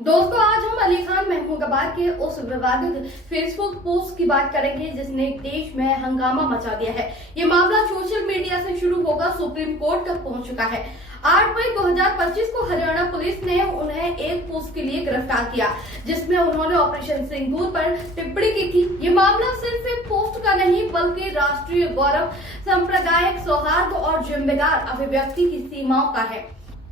दोस्तों, आज हम अली खान महमूदाबाद के उस विवादित फेसबुक पोस्ट की बात करेंगे जिसने देश में हंगामा मचा दिया है। ये मामला सोशल मीडिया से शुरू होकर सुप्रीम कोर्ट तक पहुंच चुका है। 8 मई 2025 को हरियाणा पुलिस ने उन्हें एक पोस्ट के लिए गिरफ्तार किया जिसमें उन्होंने ऑपरेशन सिंदूर पर टिप्पणी की थी। ये मामला सिर्फ एक पोस्ट का नहीं बल्कि राष्ट्रीय गौरव, सांप्रदायिक सौहार्द और जिम्मेदार अभिव्यक्ति की सीमाओं का है।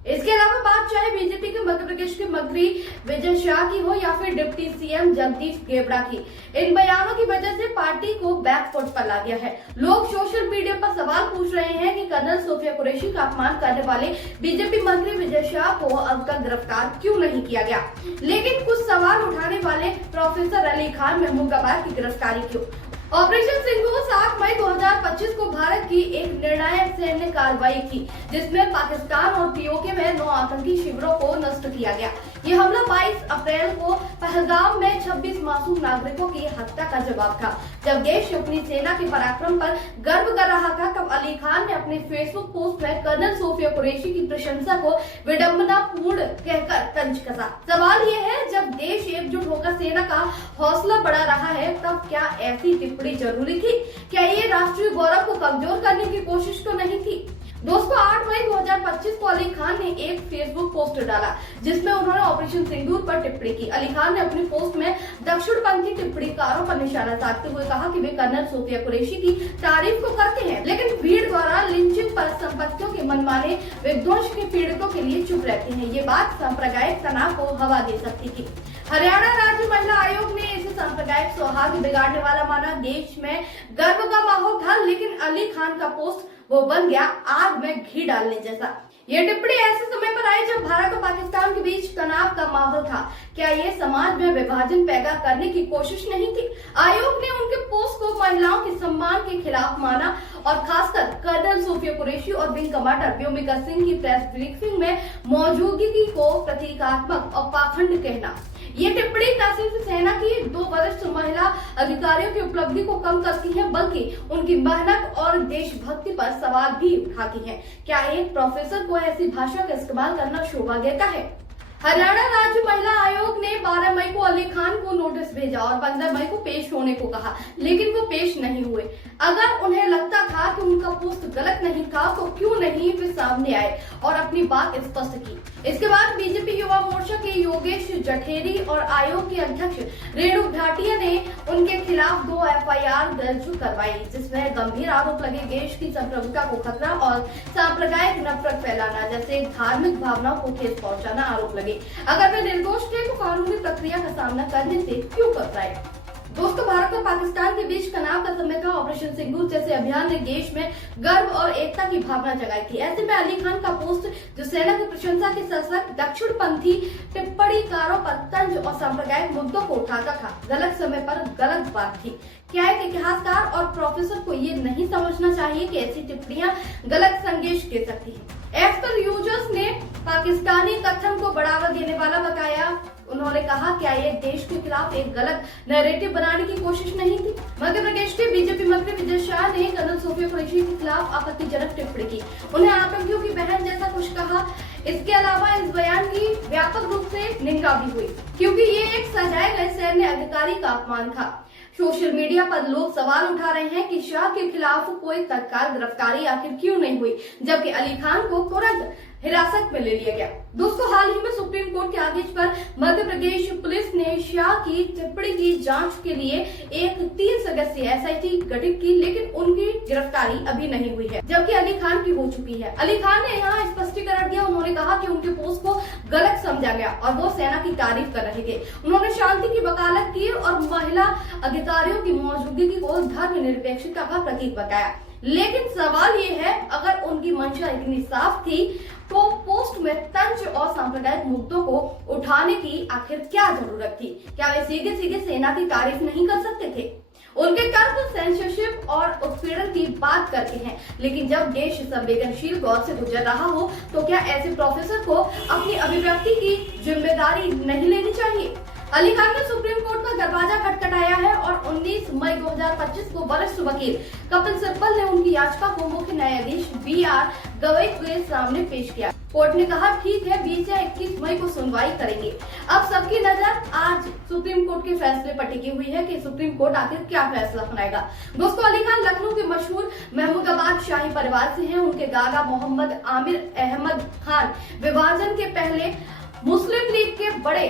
इसके अलावा बात चाहे बीजेपी के मध्य प्रदेश के मंत्री विजय शाह की हो या फिर डिप्टी सीएम जगदीश गेवड़ा की, इन बयानों की वजह से पार्टी को बैकफुट पर ला दिया है। लोग सोशल मीडिया पर सवाल पूछ रहे हैं कि कर्नल सोफिया कुरैशी का अपमान करने वाले बीजेपी मंत्री विजय शाह को अब तक गिरफ्तार क्यों नहीं किया गया। लेकिन कुछ सवाल उठाने वाले प्रोफेसर अली खान महमूदाबाद की गिरफ्तारी क्यों? ऑपरेशन सिंदूर 7 मई 2025 को भारत की एक निर्णायक सैन्य कार्रवाई थी जिसमें पाकिस्तान और पीओके में 9 आतंकी शिविरों को नष्ट किया गया। ये हमला 22 अप्रैल को पहलगाम में 26 मासूम नागरिकों की हत्या का जवाब था। जब देश अपनी सेना के पराक्रम पर गर्व कर रहा था तब अली खान ने अपने फेसबुक पोस्ट में कर्नल सोफिया कुरैशी की प्रशंसा को विडंबनापूर्ण कहकर तंज कसा। सवाल ये है, जब देश एकजुट होकर सेना का हौसला बढ़ा रहा है तब क्या ऐसी टिप्पणी जरूरी थी? क्या ये राष्ट्रीय गौरव को कमजोर करने की कोशिश तो नहीं थी? दोस्तों, 8 मई 2025 को अली खान ने एक फेसबुक पोस्ट डाला जिसमें उन्होंने ऑपरेशन सिंदूर पर टिप्पणी की। अली खान ने अपनी पोस्ट में दक्षिणपंथी टिप्पणीकारों पर निशाना साधते हुए कहा कि वे कर्नल सोफिया कुरैशी की तारीफ को करते हैं लेकिन भीड़ द्वारा लिंचिंग पर संपत्तियों के मनमाने विध्वंस के पीड़ितों के लिए चुप रहते हैं। ये बात सांप्रदायिक तनाव को हवा दे सकती थी। हरियाणा राज्य महिला आयोग ने इसे सांप्रदायिक सौहार्द बिगाड़ने वाला माना। देश में गर्व का माहौल था लेकिन अली खान का पोस्ट वो बन गया आग में घी डालने जैसा। ये टिप्पणी ऐसे समय पर आई जब भारत और पाकिस्तान के बीच तनाव का माहौल था। क्या ये समाज में विभाजन पैदा करने की कोशिश नहीं थी? आयोग ने उनके पोस्ट को महिलाओं के सम्मान के खिलाफ माना और खासकर कर्नल सोफिया कुरैशी और विंग कमांडर व्योमिका सिंह की प्रेस ब्रीफिंग में मौजूदगी को प्रतीकात्मक और पाखंड कहना। ये टिप्पणी न सिर्फ सेना की 2 वरिष्ठ महिला अधिकारियों की उपलब्धि को कम करती है बल्कि उनकी मेहनत और देशभक्ति पर सवाल भी उठाती है। क्या एक प्रोफेसर को ऐसी भाषा का इस्तेमाल करना शोभा देता है? हरियाणा राज्य महिला आयोग ने 12 मई को अली खान को नोटिस भेजा और 15 मई को पेश होने को कहा लेकिन वो पेश नहीं हुए। अगर उन्हें लगता था कि उनका पोस्ट गलत नहीं था तो क्यों नहीं वे सामने आए और अपनी बात स्पष्ट की। इसके बाद बीजेपी युवा मोर्चा के योगेश जठेरी और आयोग के अध्यक्ष रेणु भाटिया ने उनके खिलाफ 2 FIR दर्ज करवाई जिसमें गंभीर आरोप लगे देश की संप्रभुता को खतरा और सांप्रदायिक नफरत फैलाना जैसे धार्मिक भावनाओं को ठेस पहुंचाना आरोप लगे। अगर वे निर्दोष थे तो कानूनी प्रक्रिया का सामना करने से क्यों कतराए? दोस्तों, भारत और पाकिस्तान के बीच तनाव का समय था। ऑपरेशन सिंदूर जैसे अभियान ने देश में गर्व और एकता की भावना जगाई थी। ऐसे में अली खान का पोस्ट जो सेना की प्रशंसा के साथ साथ दक्षिणपंथी टिप्पणीकारों पर तंज और सांप्रदायिक मुद्दों को उठाता था, गलत समय पर गलत बात थी। क्या एक इतिहासकार और प्रोफेसर को ये नहीं समझना चाहिए कि ऐसी टिप्पणियां गलत संदेश दे सकती है? एक्स यूजर्स ने पाकिस्तानी कथन को बढ़ावा देने वाला बताया। उन्होंने कहा, क्या ये देश के खिलाफ एक गलत नैरेटिव बनाने की कोशिश नहीं थी? मध्य प्रदेश के बीजेपी मंत्री विजय शाह ने कर्नल सोफिया कुरैशी के खिलाफ आपत्तिजनक टिप्पणी की। उन्हें आतंकियों की बहन जैसा कुछ कहा। इसके अलावा इस बयान की व्यापक रूप से निंदा भी हुई क्योंकि ये एक सजाए गए सैन्य अधिकारी का अपमान था। सोशल मीडिया पर लोग सवाल उठा रहे हैं कि शाह के खिलाफ कोई तत्काल गिरफ्तारी आखिर क्यों नहीं हुई जबकि अली खान को तुरंत हिरासत में ले लिया गया। दोस्तों, हाल ही में सुप्रीम कोर्ट के आदेश पर मध्य प्रदेश पुलिस ने शाह की टिप्पणी की जांच के लिए एक 3 सदस्यीय SIT गठित की लेकिन उनकी गिरफ्तारी अभी नहीं हुई है जबकि अली खान की हो चुकी है। अली खान ने यहाँ स्पष्टीकरण दिया। उन्होंने कहा कि उनके पोस्ट को गलत समझा गया और वो सेना की तारीफ कर रहे थे। उन्होंने शांति की वकालत की और महिला अधिकारियों की मौजूदगी को धर्मनिरपेक्षता का प्रतीक बताया। लेकिन सवाल ये है, अगर उनकी मंशा इतनी साफ थी तो पोस्ट में तंज और सांप्रदायिक मुद्दों को उठाने की आखिर क्या जरूरत थी? क्या वे सीधे सीधे सेना की तारीफ नहीं कर सकते थे? उनके तर्क सेंसरशिप और उत्पीड़न की बात करते हैं लेकिन जब देश संवेदनशील दौर से गुजर रहा हो तो क्या ऐसे प्रोफेसर को अपनी अभिव्यक्ति की जिम्मेदारी नहीं लेनी चाहिए? अली खान ने सुप्रीम कोर्ट का दरवाजा खटखटाया है और 19 मई 2025 को वरिष्ठ वकील कपिल सिब्बल ने उनकी याचिका को मुख्य न्यायाधीश BR गवाही के सामने पेश किया। कोर्ट ने कहा ठीक है 20 या 21 मई को सुनवाई करेंगे। अब सबकी नजर आज सुप्रीम कोर्ट के फैसले पर टिकी हुई है कि सुप्रीम कोर्ट आखिर क्या फैसला सुनाएगा। दोस्तों, अली खान लखनऊ के मशहूर महमूदाबाद शाही परिवार से हैं। उनके दादा मोहम्मद आमिर अहमद खान विभाजन के पहले मुस्लिम लीग के बड़े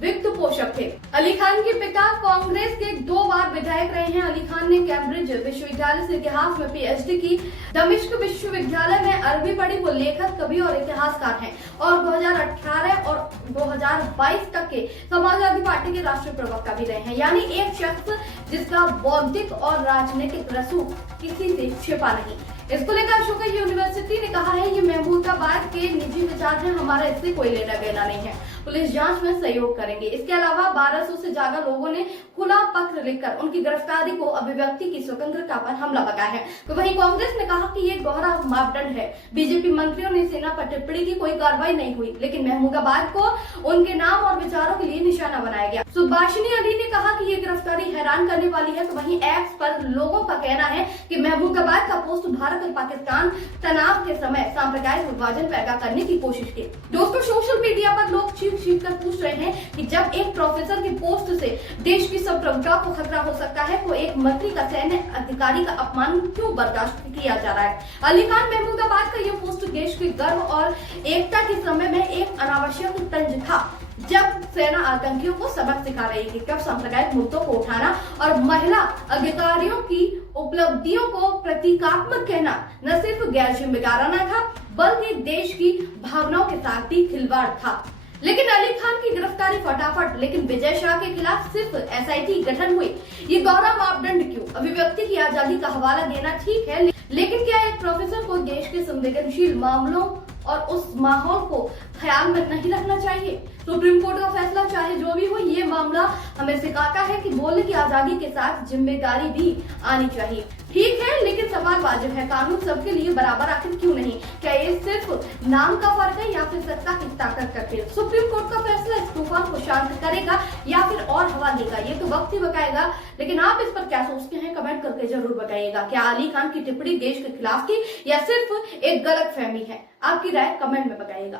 वित्त पोषक थे। अली खान के पिता कांग्रेस के 2 बार विधायक रहे हैं। अली खान ने कैम्ब्रिज विश्वविद्यालय से इतिहास में पीएचडी की। दमिश्क विश्वविद्यालय में अरबी पढ़ी। वो लेखक, कवि और इतिहासकार हैं और 2018 और 2022 तक के समाजवादी पार्टी के राष्ट्रीय प्रवक्ता भी रहे हैं। यानी एक शख्स जिसका बौद्धिक और राजनीतिक रसूख किसी से छिपा नहीं। इसको लेकर अशोका यूनिवर्सिटी ने कहा है ये महमूदाबाद के निजी विचार हैं, हमारा इससे कोई लेना देना नहीं है। पुलिस जांच में सहयोग करेंगे। इसके अलावा 1200 से ज्यादा लोगों ने खुला पत्र लिखकर उनकी गिरफ्तारी को अभिव्यक्ति की स्वतंत्रता पर हमला बताया है। तो वहीं कांग्रेस ने कहा कि ये दोहरा मापदंड है। बीजेपी मंत्रियों ने सेना पर टिप्पणी की, कोई कार्रवाई नहीं हुई, लेकिन महमूदाबाद को उनके नाम और विचारों के लिए निशाना बनाया गया। सुभाषिनी अली ने कहा कि ये गिरफ्तारी हैरान करने वाली है। तो वहीं एक्स पर लोगों का कहना है कि महमूदाबाद का पोस्ट भारत और पाकिस्तान तनाव के समय सांप्रदायिक विभाजन पैदा करने की कोशिश की। दोस्तों, सोशल मीडिया पर लोग चीख कर पूछ रहे हैं कि जब एक प्रोफेसर की पोस्ट से देश की संप्रभुता को खतरा हो सकता है तो एक मंत्री का सैन्य अधिकारी का अपमान क्यों बर्दाश्त किया जा रहा है। अली खान महमूदाबाद का यह पोस्ट देश के गर्व और एकता के समय में एक अनावश्यक तंज था, जब सेना आतंकियों को सबक सिखा रही थी, कब सांप्रदायिक मुद्दों को उठाना और महिला अधिकारियों की उपलब्धियों को प्रतीकात्मक कहना न सिर्फ गैर जिम्मेदाराना था बल्कि देश की भावनाओं के साथ भी खिलवाड़ था। लेकिन अली खान की गिरफ्तारी फटाफट, लेकिन विजय शाह के खिलाफ सिर्फ एसआईटी गठन हुई। ये दोहरा मापदंड क्यों? अभिव्यक्ति की आजादी का हवाला देना ठीक है, लेकिन क्या एक प्रोफेसर को देश के संवेदनशील मामलों और उस माहौल को ख्याल में नहीं रखना चाहिए? सुप्रीम कोर्ट का फैसला चाहे जो भी हो, ये मामला हमें सिखाता है कि बोलने की आजादी के साथ जिम्मेदारी भी आनी चाहिए। ठीक है, लेकिन सवाल वाजिब है, कानून सबके लिए बराबर आखिर क्यों नहीं? क्या ये सिर्फ नाम का फर्क है या फिर सत्ता की ताकत का खेल? सुप्रीम कोर्ट का फैसला इस तूफान को शांत करेगा या फिर और हवा देगा, ये तो वक्त ही बताएगा। लेकिन आप इस पर क्या सोचते हैं, कमेंट करके जरूर बताइएगा। क्या अली खान की टिप्पणी देश के खिलाफ थी या सिर्फ एक गलतफहमी है? आपकी राय कमेंट में बताइएगा।